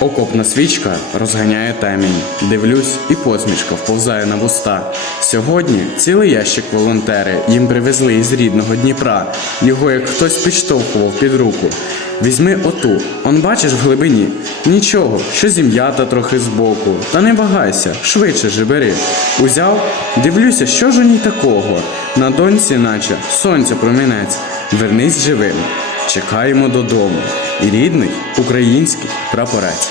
окопна свічка розганяє темінь. Дивлюсь, і посмішка вповзає на вуста. Сьогодні цілий ящик волонтери їм привезли із рідного Дніпра. Його як хтось підштовхував під руку. Візьми оту, он бачиш в глибині. Нічого, що зім'ята трохи збоку. Та не вагайся, швидше же бери. Узяв, дивлюся, що ж у ній такого. На доньці, наче сонця промінець. Вернись живим. Чекаємо додому. І рідний український прапорець.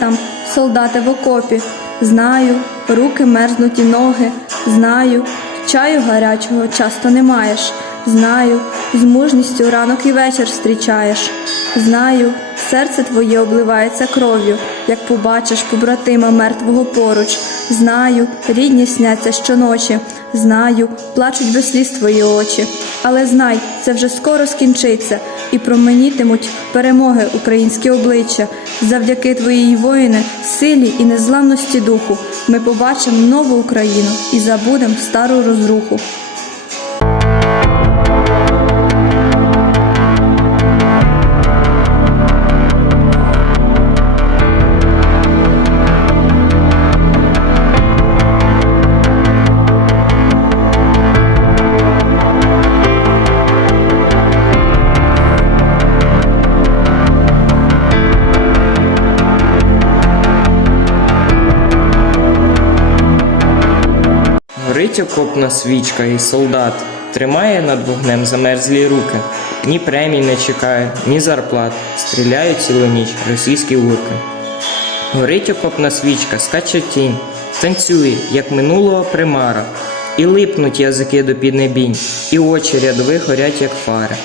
Там, солдати в окопі, знаю, руки мерзнуть і ноги, знаю, чаю гарячого часто не маєш, знаю, з мужністю ранок і вечір зустрічаєш, знаю, серце твоє обливається кров'ю, як побачиш побратима мертвого поруч, знаю, рідні сняться щоночі, знаю, плачуть без сліз твої очі, але знай, це вже скоро скінчиться, і променітимуть перемоги українські обличчя. Завдяки твоїй воїни, силі і незламності духу, ми побачимо нову Україну і забудемо стару розруху. Горить окопна свічка, і солдат тримає над вогнем замерзлі руки. Ні премій не чекає, ні зарплат. Стріляють цілу ніч російські урки. Горить окопна свічка, скаче тінь, танцює, як минулого примара, і липнуть язики до піднебінь, і очі рядових горять, як фари.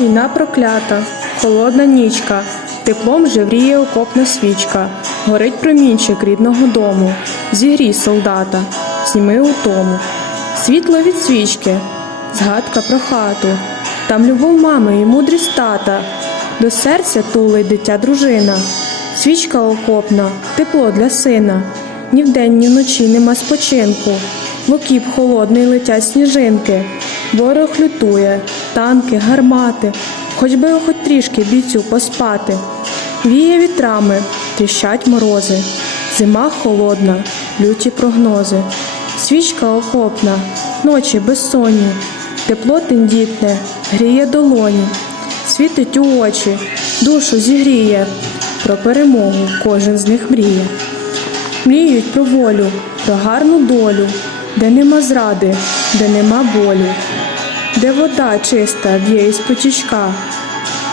Війна проклята, холодна нічка, теплом жевріє окопна свічка, горить промінчик рідного дому, зігрій солдата, зніми утому. Світло від свічки, згадка про хату, там любов мами і мудрість тата, до серця тулить дитя дружина, свічка окопна, тепло для сина, ні вдень, ні вночі нема спочинку. В окіп холодний летять сніжинки, ворог лютує, танки, гармати, хоч би хоч трішки бійцю поспати. Віє вітрами, тріщать морози, зима холодна, люті прогнози. Свічка окопна, ночі безсонні, тепло тендітне, гріє долоні, світить у очі, душу зігріє, про перемогу кожен з них мріє. Мріють про волю, про гарну долю, де нема зради, де нема болю, де вода чиста в'є із потічка,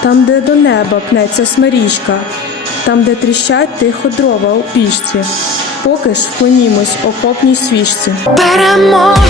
там, де до неба пнеться смирічка, там, де тріщать тихо дрова у пічці, поки ж вклонімось окопній свічці. Перемога